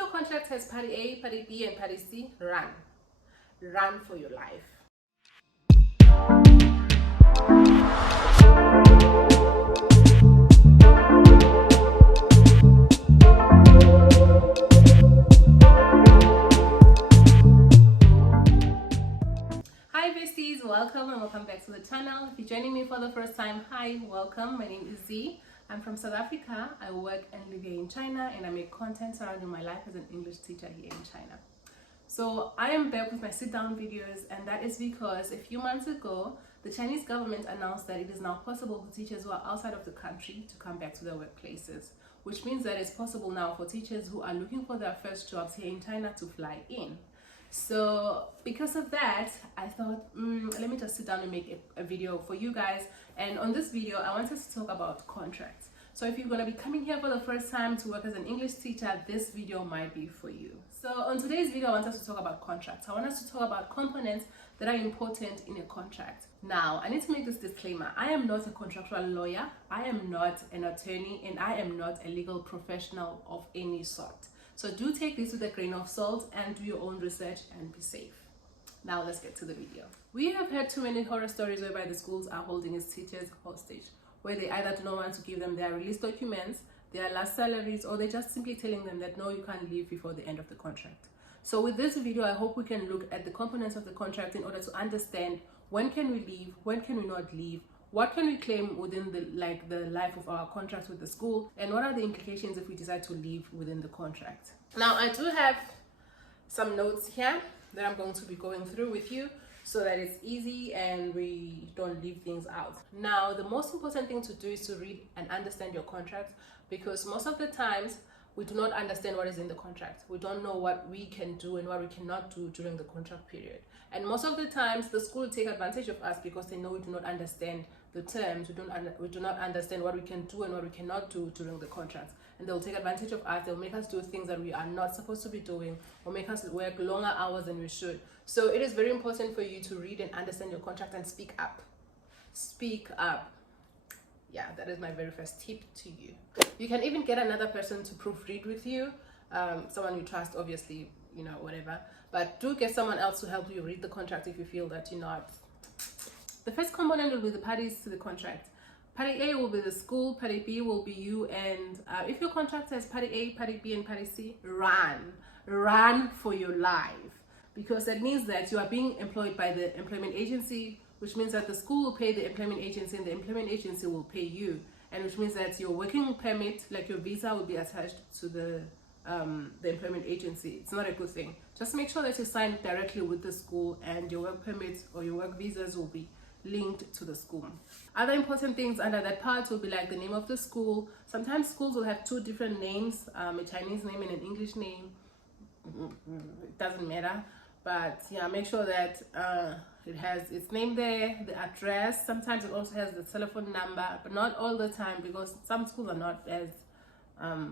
your contract has party A, party B, and party C, run. Run for your life. Hi besties, welcome and welcome back to the channel. If you're joining me for the first time, hi, welcome. My name is Z. I'm from South Africa. I work and live here in China, and I make content surrounding my life as an English teacher here in China. So I am back with my sit down videos, and that is because a few months ago the Chinese government announced that it is now possible for teachers who are outside of the country to come back to their workplaces, which means that it's possible now for teachers who are looking for their first jobs here in China to fly in. So because of that, I thought let me just sit down and make a video for you guys. And on this video I wanted to talk about contracts. So if you're going to be coming here for the first time to work as an English teacher, this video might be for you. So on today's video I want us to talk about contracts. I want us to talk about components that are important in a contract. Now I need to make this disclaimer: I am not a contractual lawyer, I am not an attorney, and I am not a legal professional of any sort. So do take this with a grain of salt and do your own research and be safe. Now let's get to the video. We have heard too many horror stories whereby the schools are holding its teachers hostage, where they either do not want to give them their release documents, their last salaries, or they're just simply telling them that no, you can't leave before the end of the contract. So with this video, I hope we can look at the components of the contract in order to understand when can we leave, when can we not leave, what can we claim within the life of our contract with the school, and what are the implications if we decide to leave within the contract. Now I do have some notes here that I'm going to be going through with you so that it's easy and we don't leave things out. Now the most important thing to do is to read and understand your contract, because most of the times we do not understand what is in the contract. We don't know what we can do and what we cannot do during the contract period. And most of the times the school will take advantage of us because they know we do not understand the terms. We do not understand what we can do and what we cannot do during the contract. And they'll take advantage of us. They'll make us do things that we are not supposed to be doing, or make us work longer hours than we should. So it is very important for you to read and understand your contract and speak up. Speak up. Yeah, that is my very first tip to you. You can even get another person to proofread with you, someone you trust, obviously, you know, whatever. But do get someone else to help you read the contract if you feel that you're not. The first component will be the parties to the contract. Party A will be the school, party B will be you, and if your contract says party A, party B, and party C, run for your life, because that means that you are being employed by the employment agency, which means that the school will pay the employment agency and the employment agency will pay you, and which means that your working permit, like your visa, will be attached to the employment agency. It's not a good thing. Just make sure that you sign directly with the school, and your work permit or your work visas will be linked to the school. Other important things under that part will be like the name of the school. Sometimes schools will have two different names, a Chinese name and an English name. It doesn't matter, but yeah, make sure that it has its name there, the address. Sometimes it also has the telephone number, but not all the time, because some schools are not as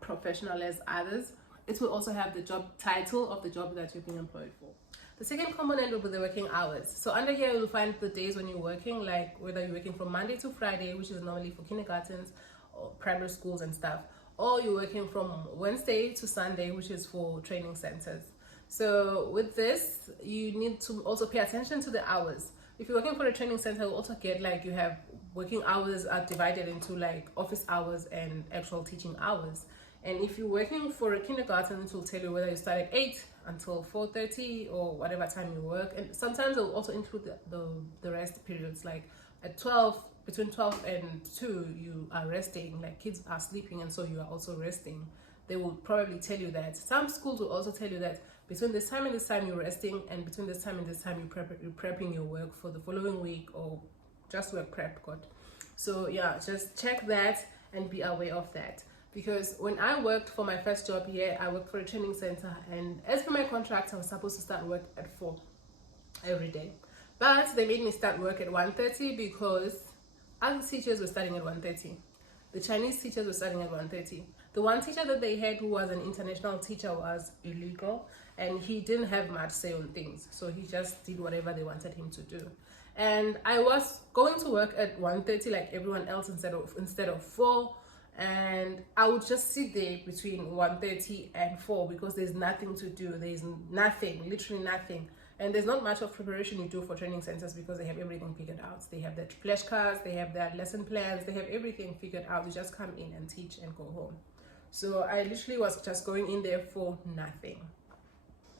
professional as others. It will also have the job title of the job that you're being employed for. The second component will be the working hours. So under here you'll find the days when you're working, like whether you're working from Monday to Friday, which is normally for kindergartens or primary schools and stuff, or you're working from Wednesday to Sunday, which is for training centers. So with this, you need to also pay attention to the hours. If you're working for a training center, you'll also get like you have working hours are divided into like office hours and actual teaching hours. And if you're working for a kindergarten, it will tell you whether you start at 8 until 4:30 or whatever time you work. And sometimes it will also include the rest periods, like at 12, between 12 and 2 you are resting, like kids are sleeping and so you are also resting. They will probably tell you that. Some schools will also tell you that between this time and this time you're resting, and between this time and this time you're prepping your work for the following week, or just work prep. God. So yeah, just check that and be aware of that. Because when I worked for my first job here, I worked for a training center, and as per my contract I was supposed to start work at 4 every day, but they made me start work at 1:30 because other teachers were starting at 1:30. The Chinese teachers were starting at 1:30. The one teacher that they had, who was an international teacher, was illegal, and he didn't have much say on things, so he just did whatever they wanted him to do. And I was going to work at 1:30 like everyone else instead of 4, and I would just sit there between 1:30 and 4 because there's nothing to do. There's nothing, literally nothing. And there's not much of preparation you do for training centers because they have everything figured out. They have their flashcards, they have their lesson plans, they have everything figured out. You just come in and teach and go home. So I literally was just going in there for nothing.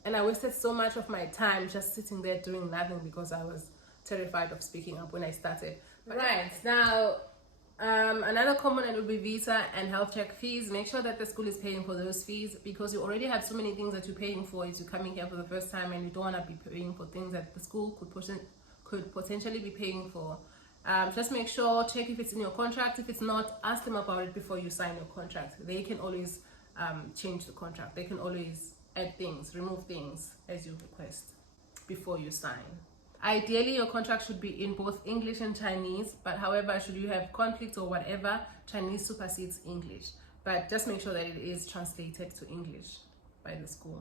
And I wasted so much of my time just sitting there doing nothing because I was terrified of speaking up when I started. Right, now, another component would be visa and health check fees. Make sure that the school is paying for those fees because you already have so many things that you're paying for if you're coming here for the first time, and you don't want to be paying for things that the school could potentially be paying for. Just make sure, check if it's in your contract. If it's not, ask them about it before you sign your contract. They can always change the contract. They can always add things, remove things as you request before you sign. Ideally, your contract should be in both English and Chinese, but however, should you have conflict or whatever, Chinese supersedes English. But just make sure that it is translated to English by the school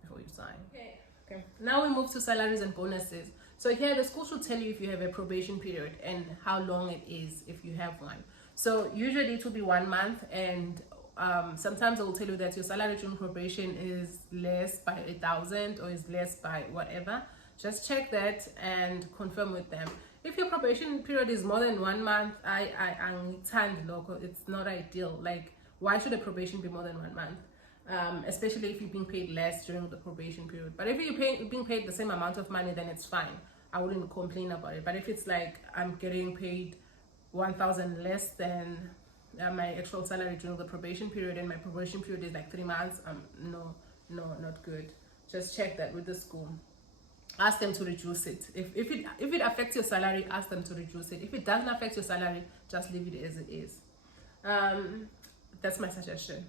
before you sign. Okay. Now we move to salaries and bonuses. So here, the school should tell you if you have a probation period and how long it is if you have one. So usually it will be 1 month, and sometimes I will tell you that your salary during probation is less by 1,000 or is less by whatever. Just check that and confirm with them. If your probation period is more than 1 month, it's not ideal. Like, why should a probation be more than 1 month? Especially if you're being paid less during the probation period. But if you're being paid the same amount of money, then it's fine. I wouldn't complain about it. But if it's like I'm getting paid 1,000 less than my actual salary during the probation period, and my probation period is like 3 months, no, not good. Just check that with the school. Ask them to reduce it. If it affects your salary, ask them to reduce it. If it doesn't affect your salary, just leave it as it is. That's my suggestion.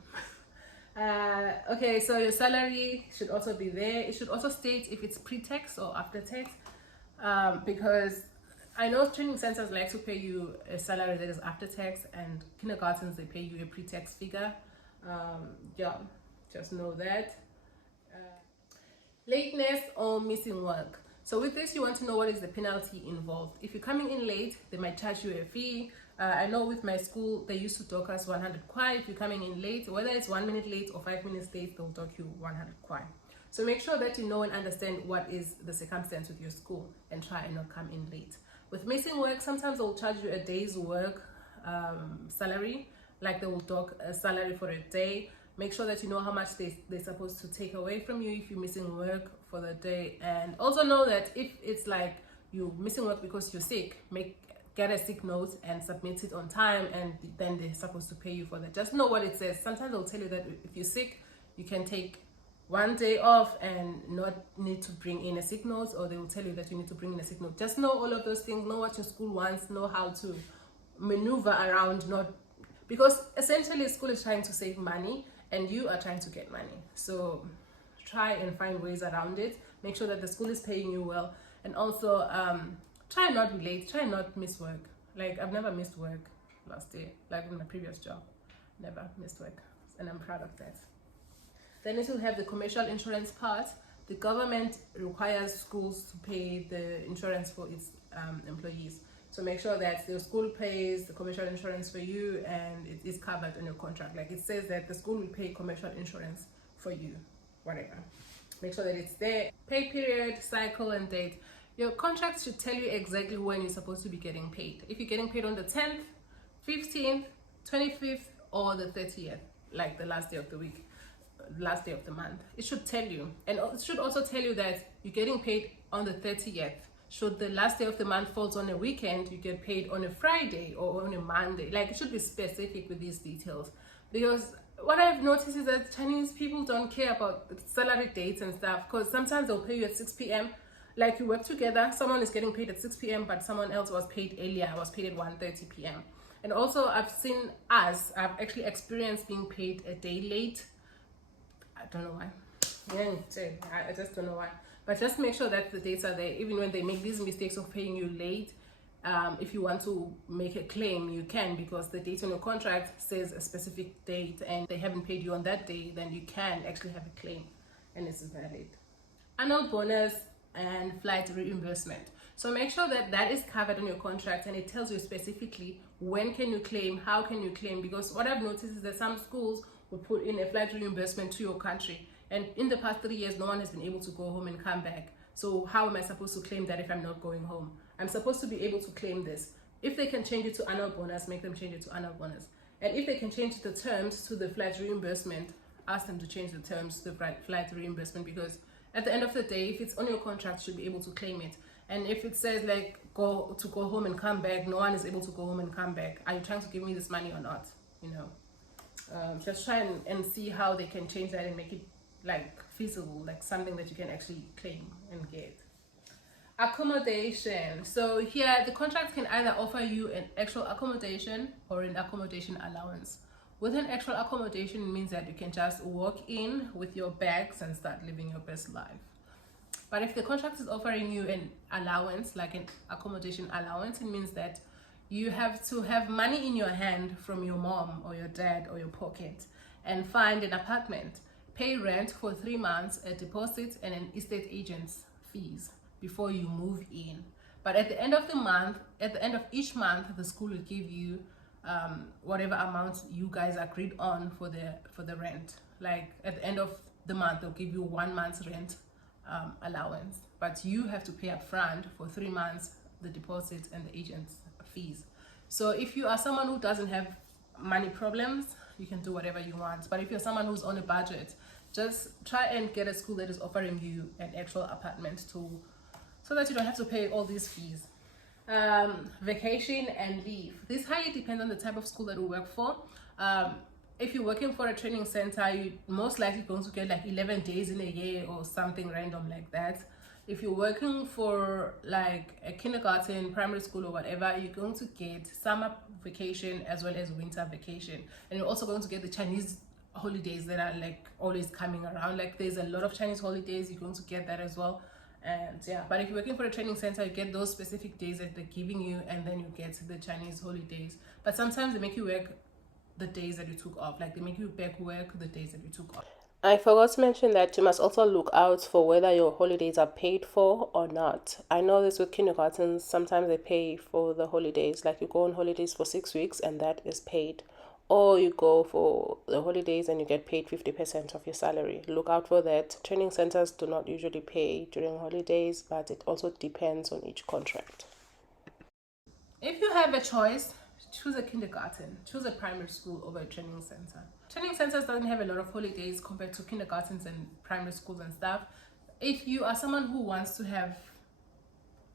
Okay, so your salary should also be there. It should also state if it's pre-tax or after-tax, because I know training centers like to pay you a salary that is after-tax, and kindergartens, they pay you a pre-tax figure. Yeah, just know that. Lateness or missing work. So with this, you want to know what is the penalty involved. If you're coming in late, they might charge you a fee. I know with my school, they used to dock us 100 kwai. If you're coming in late, whether it's 1 minute late or 5 minutes late, they'll dock you 100 kwai. So make sure that you know and understand what is the circumstance with your school and try and not come in late. With missing work, sometimes they'll charge you a day's work salary, like they will dock a salary for a day. Make sure that you know how much they're supposed to take away from you if you're missing work for the day. And also know that if it's like you're missing work because you're sick, get a sick note and submit it on time, and then they're supposed to pay you for that. Just know what it says. Sometimes they'll tell you that if you're sick, you can take 1 day off and not need to bring in a sick note, or they will tell you that you need to bring in a sick note. Just know all of those things. Know what your school wants. Know how to maneuver around, because essentially school is trying to save money and you are trying to get money. So try and find ways around it. Make sure that the school is paying you well, and also try and not be late. Try and not miss work. Like, I've never missed work last year, like in my previous job. Never missed work, and I'm proud of that. Then it will have the commercial insurance part. The government requires schools to pay the insurance for its employees. So make sure that the school pays the commercial insurance for you and it is covered on your contract. Like, it says that the school will pay commercial insurance for you, whatever. Make sure that it's there. Pay period, cycle, and date. Your contract should tell you exactly when you're supposed to be getting paid. If you're getting paid on the 10th, 15th, 25th, or the 30th, like the last day of the week, last day of the month, it should tell you. And it should also tell you that you're getting paid on the 30th. Should the last day of the month falls on a weekend, you get paid on a Friday or on a Monday. Like, it should be specific with these details, because what I've noticed is that Chinese people don't care about salary dates and stuff, because sometimes they'll pay you at 6 p.m. Like, you work together, someone is getting paid at 6 p.m. but someone else was paid earlier, was paid at 1:30 p.m. And also I've actually experienced being paid a day late. I don't know why. I just don't know why. But just make sure that the dates are there, even when they make these mistakes of paying you late. If you want to make a claim, you can, because the date on your contract says a specific date and they haven't paid you on that day, then you can actually have a claim and it's valid. Annual bonus and flight reimbursement. So make sure that that is covered on your contract, and it tells you specifically when can you claim, how can you claim, because what I've noticed is that some schools will put in a flight reimbursement to your country, and in the past 3 years no one has been able to go home and come back. So how am I supposed to claim that if I'm not going home? I'm supposed to be able to claim this. If they can change it to annual bonus, make them change it to annual bonus. And if they can change the terms to the flight reimbursement, ask them to change the terms to the flight reimbursement, because at the end of the day, if it's on your contract, you should be able to claim it. And if it says like go home and come back, no one is able to go home and come back. Are you trying to give me this money or not? You know, just try and see how they can change that and make it like feasible, like something that you can actually claim and get. Accommodation. So here the contract can either offer you an actual accommodation or an accommodation allowance. With an actual accommodation, it means that you can just walk in with your bags and start living your best life. But if the contract is offering you an allowance, like an accommodation allowance, it means that you have to have money in your hand from your mom or your dad or your pocket and find an apartment, pay rent for 3 months, a deposit, and an estate agent's fees before you move in. But at the end of the month, at the end of each month, the school will give you whatever amount you guys agreed on for the rent. Like at the end of the month, they'll give you 1 month's rent allowance, but you have to pay up front for 3 months the deposit and the agent's fees. So if you are someone who doesn't have money problems, you can do whatever you want. But if you're someone who's on a budget, just try and get a school that is offering you an actual apartment so that you don't have to pay all these fees. Vacation and leave. This highly depends on the type of school that you work for. If you're working for a training center, you're most likely going to get like 11 days in a year or something random like that. If you're working for like a kindergarten, primary school or whatever, you're going to get summer vacation as well as winter vacation. And you're also going to get the Chinese holidays that are like always coming around. Like there's a lot of Chinese holidays, you're going to get that as well. And yeah, but if you're working for a training center, you get those specific days that they're giving you, and then you get the Chinese holidays. But sometimes they make you work the days that you took off, like they make you back work the days that you took off. I forgot to mention that you must also look out for whether your holidays are paid for or not. I know this with kindergartens, sometimes they pay for the holidays, like you go on holidays for 6 weeks and that is paid. Or you go for the holidays and you get paid 50% of your salary. Look out for that. Training centers do not usually pay during holidays, but it also depends on each contract. If you have a choice, choose a kindergarten, choose a primary school over a training center. Training centers don't have a lot of holidays compared to kindergartens and primary schools and stuff. If you are someone who wants to have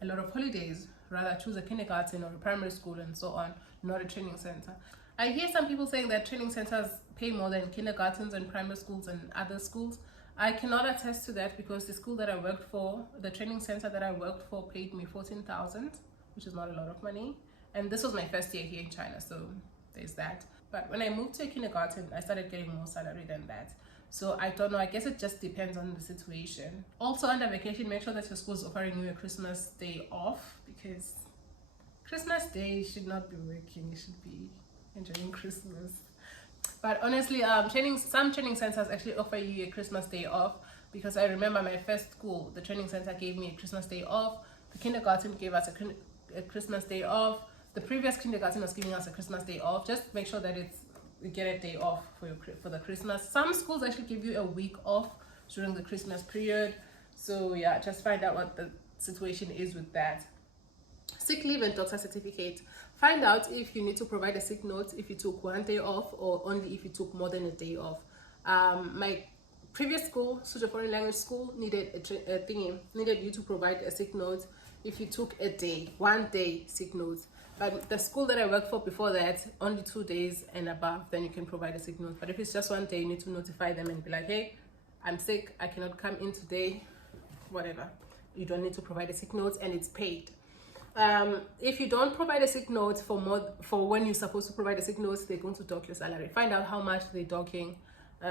a lot of holidays, rather choose a kindergarten or a primary school and so on, not a training center. I hear some people saying that training centers pay more than kindergartens and primary schools and other schools. I cannot attest to that because the school that I worked for, the training center that I worked for, paid me 14,000, which is not a lot of money. And this was my first year here in China, so there's that. But when I moved to a kindergarten, I started getting more salary than that. So I don't know, I guess it just depends on the situation. Also under vacation, make sure that your school is offering you a Christmas day off, because Christmas Day you should not be working, you should be enjoying Christmas. But honestly, some training centers actually offer you a Christmas day off, because I remember my first school, the training center gave me a Christmas day off, the kindergarten gave us a Christmas day off, the previous kindergarten was giving us a Christmas day off. Just make sure that you get a day off for the Christmas. Some schools actually give you a week off during the Christmas period. So yeah, just find out what the situation is with that. Sick leave and doctor certificate. Find out if you need to provide a sick note if you took 1 day off or only if you took more than a day off. My previous school, Suja Foreign Language School, needed you to provide a sick note if you took 1 day sick note. But the school that I worked for before that, only 2 days and above, then you can provide a sick note. But if it's just 1 day, you need to notify them and be like, hey, I'm sick, I cannot come in today, whatever. You don't need to provide a sick note and it's paid. If you don't provide a sick note for when you're supposed to provide a sick note, they're going to dock your salary. Find out how much they're docking.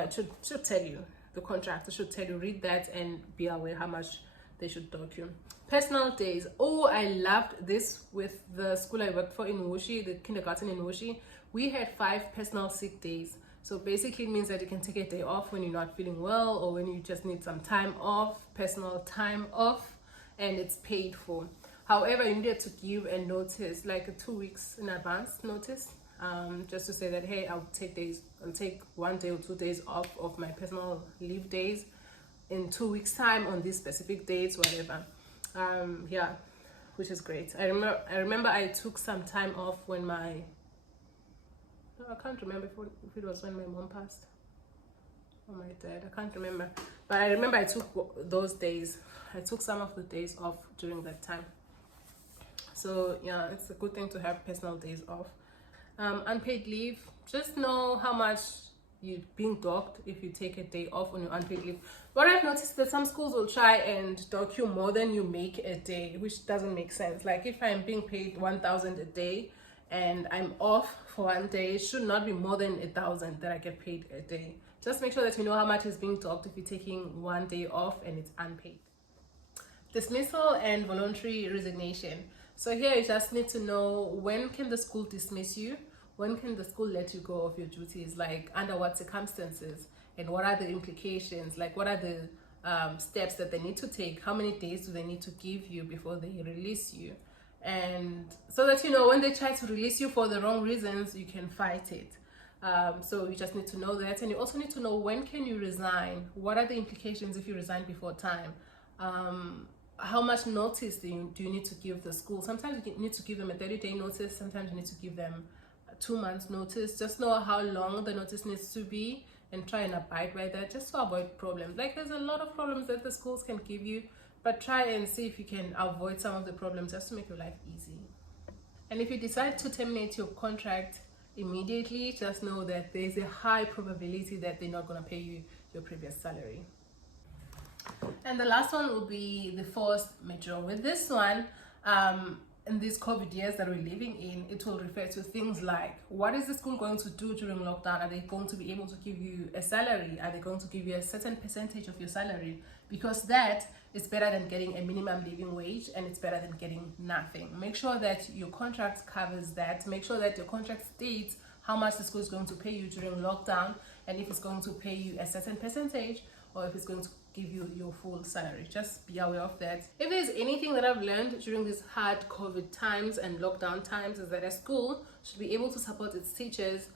Should tell you. The contractor should tell you. Read that and be aware how much they should dock you. Personal days. Oh, I loved this with the school I worked for in Wuxi, the kindergarten in Wuxi. We had 5 personal sick days. So basically it means that you can take a day off when you're not feeling well or when you just need some time off, personal time off, and it's paid for. However, you needed to give a notice, like a 2 weeks in advance notice, just to say that, hey, I'll take 1 day or 2 days off of my personal leave days in 2 weeks time on these specific dates, whatever. Yeah, which is great. I remember I took some time off when I can't remember if it was when my mom passed or my dad. I can't remember, but I remember I took those days. I took some of the days off during that time. So yeah, it's a good thing to have personal days off. Unpaid leave, just know how much you're being docked if you take a day off on your unpaid leave. What I've noticed that some schools will try and dock you more than you make a day, which doesn't make sense. Like if I'm being paid 1,000 a day and I'm off for 1 day, it should not be more than 1,000 that I get paid a day. Just make sure that you know how much is being docked if you're taking 1 day off and it's unpaid. Dismissal and voluntary resignation. So here you just need to know, when can the school dismiss you? When can the school let you go of your duties? Like under what circumstances? And what are the implications? Like what are the steps that they need to take? How many days do they need to give you before they release you? And so that you know, when they try to release you for the wrong reasons, you can fight it. So you just need to know that. And you also need to know, when can you resign? What are the implications if you resign before time? How much notice do you need to give the school? Sometimes you need to give them a 30-day notice. Sometimes you need to give them 2 months notice. Just know how long the notice needs to be and try and abide by that, just to avoid problems. Like there's a lot of problems that the schools can give you, but try and see if you can avoid some of the problems just to make your life easy. And if you decide to terminate your contract immediately, just know that there's a high probability that they're not going to pay you your previous salary. And the last one will be the force majeure. With this one, in these COVID years that we're living in, it will refer to things like, what is the school going to do during lockdown? Are they going to be able to give you a salary? Are they going to give you a certain percentage of your salary? Because that is better than getting a minimum living wage, and it's better than getting nothing. Make sure that your contract covers that. Make sure that your contract states how much the school is going to pay you during lockdown, and if it's going to pay you a certain percentage, or if it's going to give you your full salary. Just be aware of that. If there's anything that I've learned during these hard COVID times and lockdown times, is that a school should be able to support its teachers,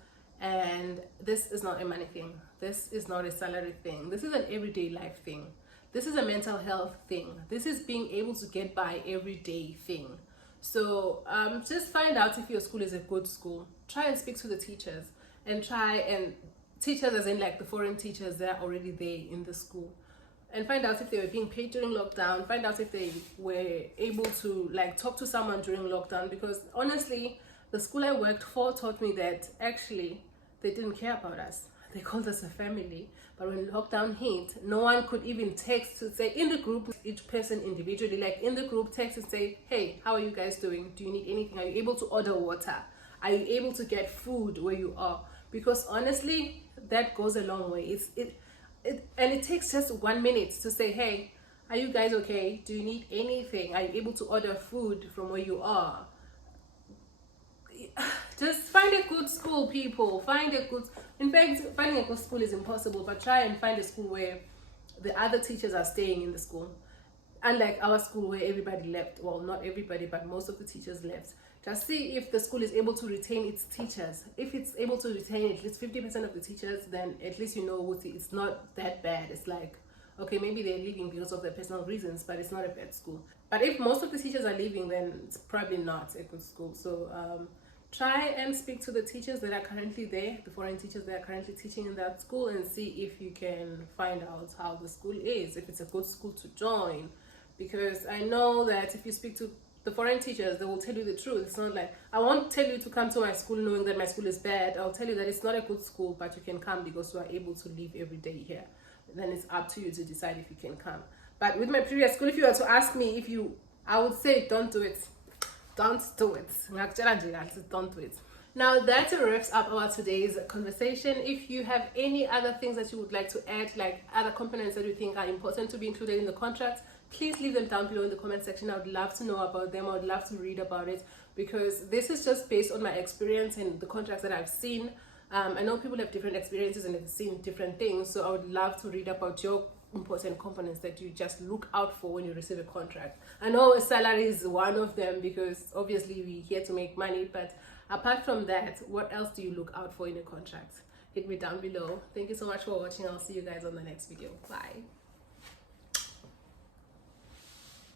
and this is not a money thing. This is not a salary thing. This is an everyday life thing. This is a mental health thing. This is being able to get by everyday thing. So just find out if your school is a good school. Try and speak to the teachers, and teachers as in like the foreign teachers that are already there in the school, and find out if they were being paid during lockdown. Find out if they were able to like talk to someone during lockdown, because honestly, the school I worked for taught me that actually they didn't care about us. They called us a family, but when lockdown hit, no one could even text to say in the group, each person individually, like in the group, text and say, hey, how are you guys doing? Do you need anything? Are you able to order water? Are you able to get food where you are? Because honestly, that goes a long way. And it takes just 1 minute to say, hey, are you guys okay? Do you need anything? Are you able to order food from where you are? Just find a good school, people. In fact, finding a good school is impossible, but try and find a school where the other teachers are staying in the school. Unlike our school where everybody left. Well, not everybody, but most of the teachers left. Just see if the school is able to retain its teachers. If it's able to retain at least 50% of the teachers, then at least you know it's not that bad. It's like, okay, maybe they're leaving because of their personal reasons, but it's not a bad school. But if most of the teachers are leaving, then it's probably not a good school. So try and speak to the teachers that are currently there, the foreign teachers that are currently teaching in that school, and see if you can find out how the school is, if it's a good school to join. Because I know that if you speak to the foreign teachers, they will tell you the truth. It's not like, I won't tell you to come to my school knowing that my school is bad. I'll tell you that it's not a good school, but you can come because you are able to live every day here. Then it's up to you to decide if you can come. But with my previous school, if you were to ask me I would say don't do it. Don't do it. Don't do it. Now that wraps up our today's conversation. If you have any other things that you would like to add, like other components that you think are important to be included in the contract, please leave them down below in the comment section. I would love to know about them. I would love to read about it, because this is just based on my experience and the contracts that I've seen. I know people have different experiences and have seen different things, so I would love to read about your important components that you just look out for when you receive a contract. I know salary is one of them because obviously we're here to make money, but apart from that, what else do you look out for in a contract? Hit me down below. Thank you so much for watching. I'll see you guys on the next video. Bye.